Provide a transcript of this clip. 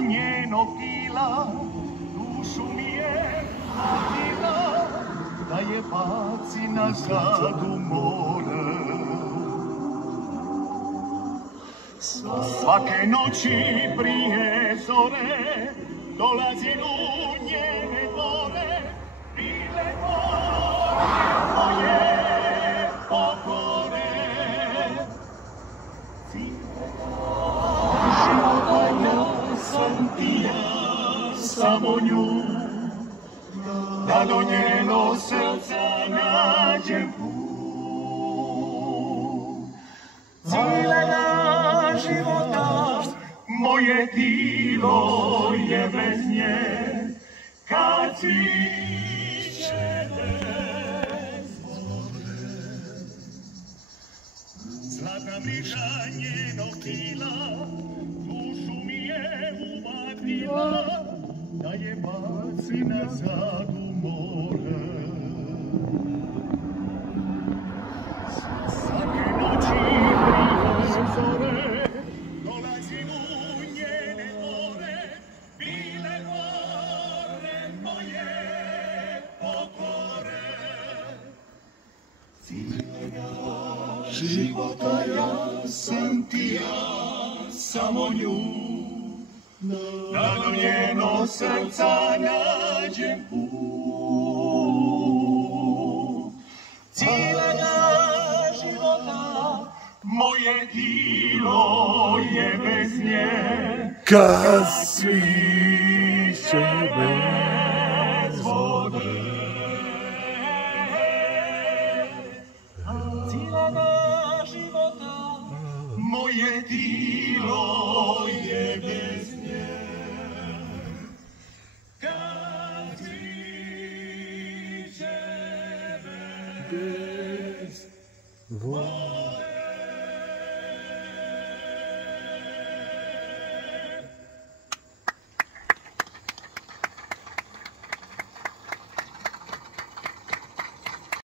njeno kila, dušu mi je odila, da je baci nazad u more. Svake noći prije zore dolazim u njene dvore, bile moje pokore. Života ja sam ti ja, samo nju, da do njeno srca nađem put. Cijelega života moje tilo je bez nje, kad cviće bez vode. Zlatna mriža njenog tila, dušu mi je umatila, da je baci nazad u more. Svake noći prije zore dolazim u njene dvore, bile gore moje pokore. Cijelega života ja sam ti ja, samo nju, da do njeno srca nađem put. Cijelega života moje tilo je bez nje, kad sviće bez vode. Cijelega života moje tilo je bez nje, kad sviće bez vode.